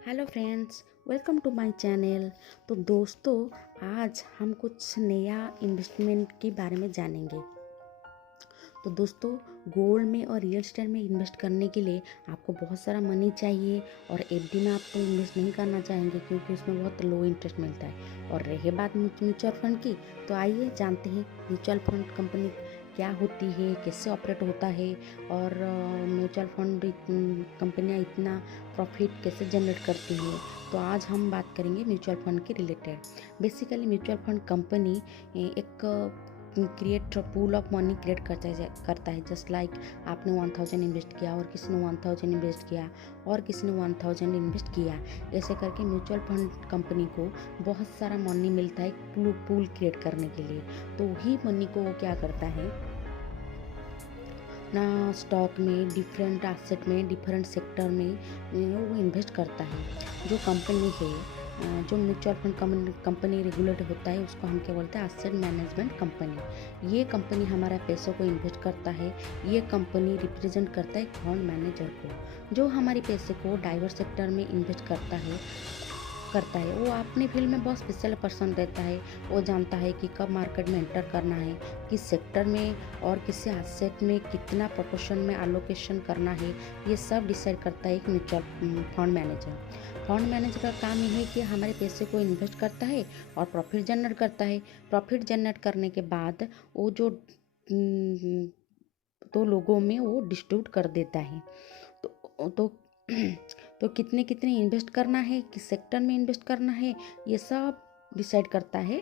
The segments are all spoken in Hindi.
Hello friends, welcome to my channel. तो दोस्तों, आज हम कुछ नया इन्वेस्टमेंट के बारे में जानेंगे। तो दोस्तों, गोल्ड में और रियल एस्टेट में इन्वेस्ट करने के लिए आपको बहुत सारा मनी चाहिए और एफडी में आपको इन्वेस्ट नहीं करना चाहेंगे क्योंकि उसमें बहुत लो इंटरेस्ट मिलता है। और रही बात म्यूचुअल फंड की, तो आइए जानते हैं म्यूचुअल फंड कंपनी क्या होती है, कैसे ऑपरेट होता है और म्यूचुअल फंड कंपनियाँ इतना प्रॉफिट कैसे जनरेट करती है। तो आज हम बात करेंगे म्यूचुअल फंड के related. Basically mutual fund company एक create pool of money create करता है जस्ट लाइक आपने 1000 इन्वेस्ट किया और किसी ने 1000 इन्वेस्ट किया और किसी ने 1000 इन्वेस्ट किया। ऐसे करके म्यूचुअल फंड कंपनी को बहुत सारा मनी मिलता है पूल क्रिएट करने के लिए। तो वही मनी को वो क्या करता है ना, स्टॉक में, डिफरेंट एसेट में, डिफरेंट सेक्टर में वो इन्वेस्ट करता है। जो कंपनी है, जो म्यूचुअल फंड कंपनी रेगुलेट होता है, उसको हम क्या बोलते हैं, एसेट मैनेजमेंट कंपनी। ये कंपनी हमारा पैसों को इन्वेस्ट करता है। ये कंपनी रिप्रेजेंट करता है फंड मैनेजर को, जो हमारे पैसे को डाइवर्स सेक्टर में इन्वेस्ट करता है। वो अपने फील्ड में बहुत स्पेशल पर्सन रहता है। वो जानता है कि कब मार्केट में एंटर करना है, किस सेक्टर में और किस एसेट में कितना प्रोपोर्शन में एलोकेशन करना है। ये सब डिसाइड करता है एक mutual fund manager. Fund manager का काम ये है कि हमारे पैसे को इन्वेस्ट करता है और प्रॉफिट जनरेट करता है। प्रॉफिट जनरेट करने के बाद वो जो दो लोगों में वो डिस्ट्रीब्यूट कर देता है। तो तो कितने कितने इन्वेस्ट करना है, किस सेक्टर में इन्वेस्ट करना है, ये सब डिसाइड करता है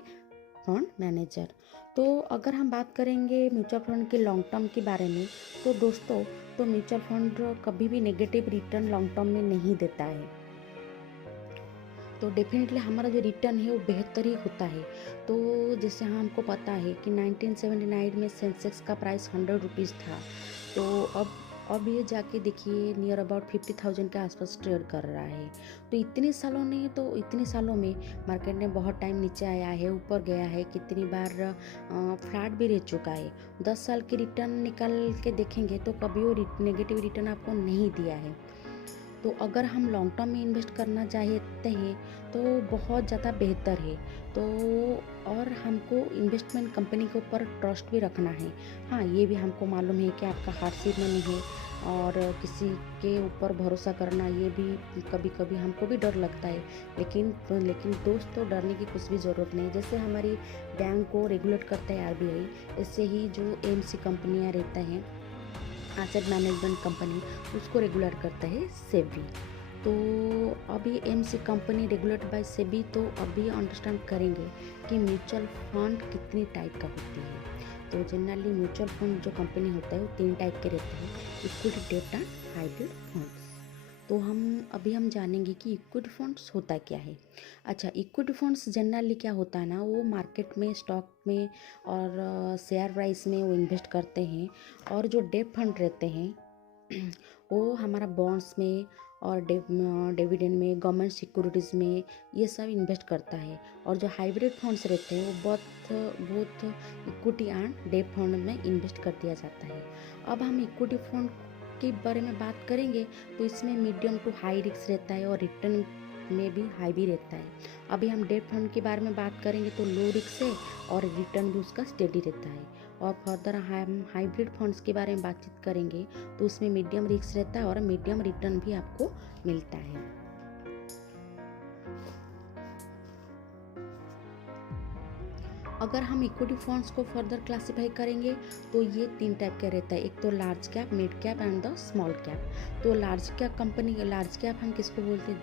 फंड मैनेजर। तो अगर हम बात करेंगे म्यूचुअल फंड के लॉन्ग टर्म के बारे में, तो दोस्तों, तो म्यूचुअल फंड कभी भी नेगेटिव रिटर्न लॉन्ग टर्म में नहीं देता है। तो डेफिनेटली हमारा जो रिटर्न है वो बेहतर ही होता है। तो जैसे हमको पता है कि 1979 में सेंसेक्स का प्राइस 100 रुपीज़ था। तो अब ये जाके देखिए नियर अबाउट 50,000 के आसपास ट्रेड कर रहा है। तो इतने सालों में मार्केट ने बहुत टाइम नीचे आया है, ऊपर गया है, कितनी बार फ्लैट भी रह चुका है। 10 साल की रिटर्न निकाल के देखेंगे तो कभी वो नेगेटिव रिटर्न आपको नहीं दिया है। तो अगर हम लॉन्ग टर्म में इन्वेस्ट करना चाहते हैं तो बहुत ज़्यादा बेहतर है। तो और हमको इन्वेस्टमेंट कंपनी के ऊपर ट्रस्ट भी रखना है। हाँ, ये भी हमको मालूम है कि आपका हार्डशिप मनी है और किसी के ऊपर भरोसा करना, ये भी कभी कभी हमको भी डर लगता है। लेकिन दोस्तों, डरने की कुछ भी ज़रूरत नहीं। जैसे हमारी बैंक को रेगुलेट करता है आरबीआई, ऐसे ही जो एमसी कंपनियाँ रहता हैं, एसेट मैनेजमेंट कंपनी, उसको रेगुलेट करता है सेबी। तो अभी AMC company regulate by SEBI, तो अभी अंडरस्टैंड करेंगे कि म्यूचुअल फंड कितनी टाइप का होती है। तो जनरली म्यूचुअल फंड जो कंपनी होता है वो 3 टाइप के रहते हैं: इक्विटी, डेब्ट एंड हाइब्रिड फंड्स। तो हम जानेंगे कि इक्विटी फंड्स होता क्या है। अच्छा, इक्विटी फंड्स जनरली क्या होता है ना, वो मार्केट में, स्टॉक में और शेयर प्राइस में वो इन्वेस्ट करते हैं। और जो डेब्ट फंड रहते हैं वो हमारा बॉन्ड्स में और डिविडेंड में, गवर्नमेंट सिक्योरिटीज़ में, ये सब इन्वेस्ट करता है। और जो हाइब्रिड फंड्स रहते हैं वो बहुत इक्विटी एंड डेब्ट फंड में इन्वेस्ट कर दिया जाता है। अब हम इक्विटी फंड के बारे में बात करेंगे तो इसमें मीडियम टू हाई रिस्क रहता है और रिटर्न में भी हाई भी रहता है। अभी हम डेब्ट फंड के बारे में बात करेंगे तो लो रिस्क है और रिटर्न भी उसका स्टेडी रहता है। और फर्दर हम हाइब्रिड फंड्स के बारे में बातचीत करेंगे तो उसमें मीडियम रिस्क रहता है और मीडियम रिटर्न भी आपको मिलता है। अगर हम इक्विटी फंड्स को फर्दर क्लासिफाई करेंगे तो ये 3 टाइप का रहता है। एक तो large cap, mid cap and the small cap. तो लार्ज कैप हम किसको बोलते हैं,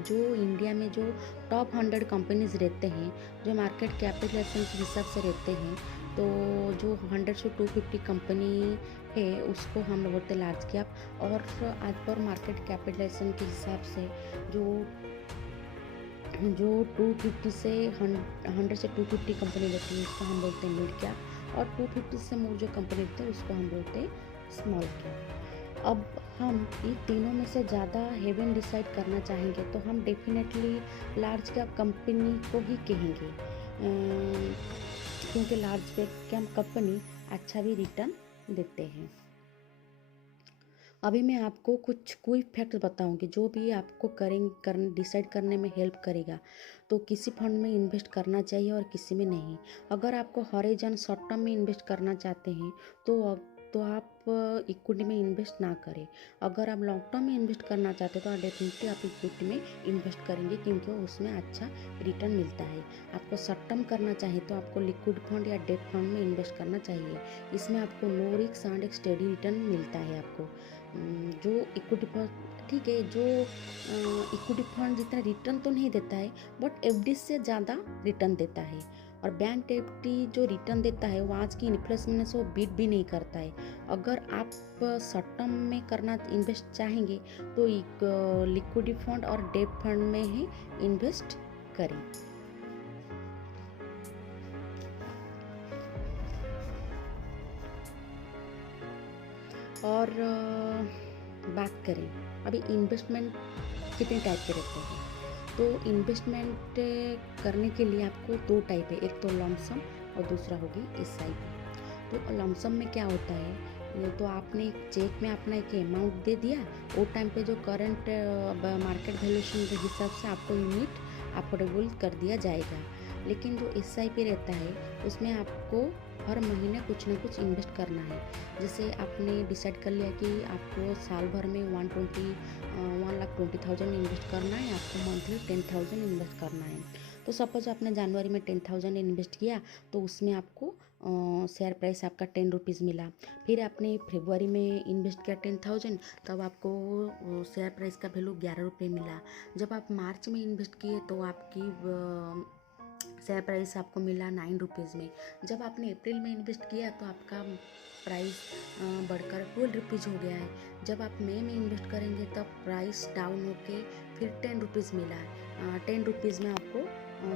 जो इंडिया में जो टॉप 100 कंपनीज रहते हैं, जो मार्केट कैपिटलाइजेशन के हिसाब से रहते हैं। तो जो 100 से 250 कंपनी है उसको हम लोग बोलते हैं लार्ज कैप। और आज पर मार्केट कैपिटलाइजेशन के हिसाब से जो 250 से 100 से 250 कंपनी रहती है उसको हम बोलते हैं मिड कैप। और 250 से मोर जो कंपनी रहती है उसको हम बोलते हैं स्मॉल कैप। अब हम ये तीनों में से ज़्यादा हेवन डिसाइड करना चाहेंगे तो हम डेफिनेटली लार्ज कैप कंपनी को ही कहेंगे, क्योंकि लार्ज कैप कंपनी अच्छा भी रिटर्न देते हैं। अभी मैं आपको कोई फैक्ट बताऊंगी जो भी आपको डिसाइड करने में हेल्प करेगा। तो किसी फंड में इन्वेस्ट करना चाहिए और किसी में नहीं। अगर आपको हॉरिजॉन शॉर्ट टर्म में इन्वेस्ट करना चाहते हैं तो आप इक्विटी में इन्वेस्ट ना करें। अगर आप लॉन्ग टर्म में इन्वेस्ट करना चाहते हैं तो डेफिनेटली आप इक्विटी में इन्वेस्ट करेंगे, क्योंकि उसमें अच्छा रिटर्न मिलता है। आपको शॉर्ट टर्म करना चाहिए तो आपको लिक्विड फंड या डेट फंड में इन्वेस्ट करना चाहिए। इसमें आपको नो रिस्क एंड एक स्टेडी रिटर्न मिलता है आपको। जो इक्विटी फंड, ठीक है, जो इक्विटी फंड जितना रिटर्न तो नहीं देता है, बट एफडी से ज़्यादा रिटर्न देता है। और बैंक एफडी जो रिटर्न देता है वो आज की इन्फ्लेशन से वो बीट भी नहीं करता है। अगर आप शॉर्ट टर्म में करना इन्वेस्ट चाहेंगे तो एक लिक्विडी फंड और डेट फंड में ही इन्वेस्ट करें। और बात करें अभी इन्वेस्टमेंट कितने टाइप के रहते हैं। तो इन्वेस्टमेंट करने के लिए आपको दो टाइप है, एक तो लमसम और दूसरा होगी SIP। तो लमसम में क्या होता है, ये तो आपने एक चेक में अपना एक अमाउंट दे दिया, वो टाइम पे जो करंट मार्केट वैल्यूएशन के हिसाब से आपको यूनिट अफोर्डेबल कर दिया जाएगा। लेकिन जो SIP रहता है उसमें आपको हर महीने कुछ ना कुछ इन्वेस्ट करना है। जैसे आपने डिसाइड कर लिया कि आपको साल भर में 1,20,000 इन्वेस्ट करना है, आपको मंथली 10,000 इन्वेस्ट करना है। तो सपोज आपने जनवरी में 10,000 इन्वेस्ट किया तो उसमें आपको शेयर प्राइस आपका 10 रुपीज़ मिला। फिर आपने फरवरी में इन्वेस्ट किया 10,000, तब आपको शेयर प्राइस का वैल्यू 11 रुपये मिला। जब आप मार्च में इन्वेस्ट किए तो आपकी शेयर प्राइस आपको मिला 9 रुपीज़ में। जब आपने अप्रैल में इन्वेस्ट किया तो आपका प्राइस बढ़कर 12 रुपीज़ हो गया है। जब आप मई में इन्वेस्ट करेंगे तब प्राइस डाउन होके फिर 10 रुपीज़ मिला। 10 रुपीज़ में आपको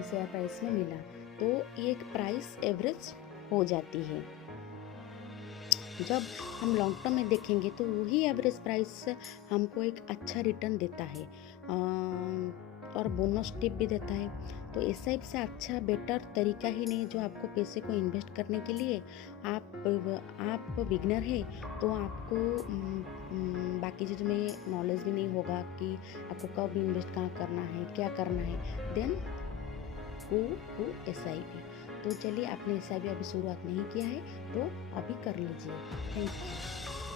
शेयर प्राइस में मिला। तो एक प्राइस एवरेज हो जाती है। जब हम लॉन्ग टर्म में देखेंगे तो वही एवरेज प्राइस हमको एक अच्छा रिटर्न देता है और बोनस टिप भी देता है। तो SIP से अच्छा बेटर तरीका ही नहीं जो आपको पैसे को इन्वेस्ट करने के लिए। आप बिगनर है तो आपको बाकी चीज़ों में नॉलेज भी नहीं होगा कि आपको कब इन्वेस्ट कहाँ करना है, क्या करना है। Then go to SIP। तो चलिए, आपने SIP अभी शुरुआत नहीं किया है तो अभी कर लीजिए। Thank you.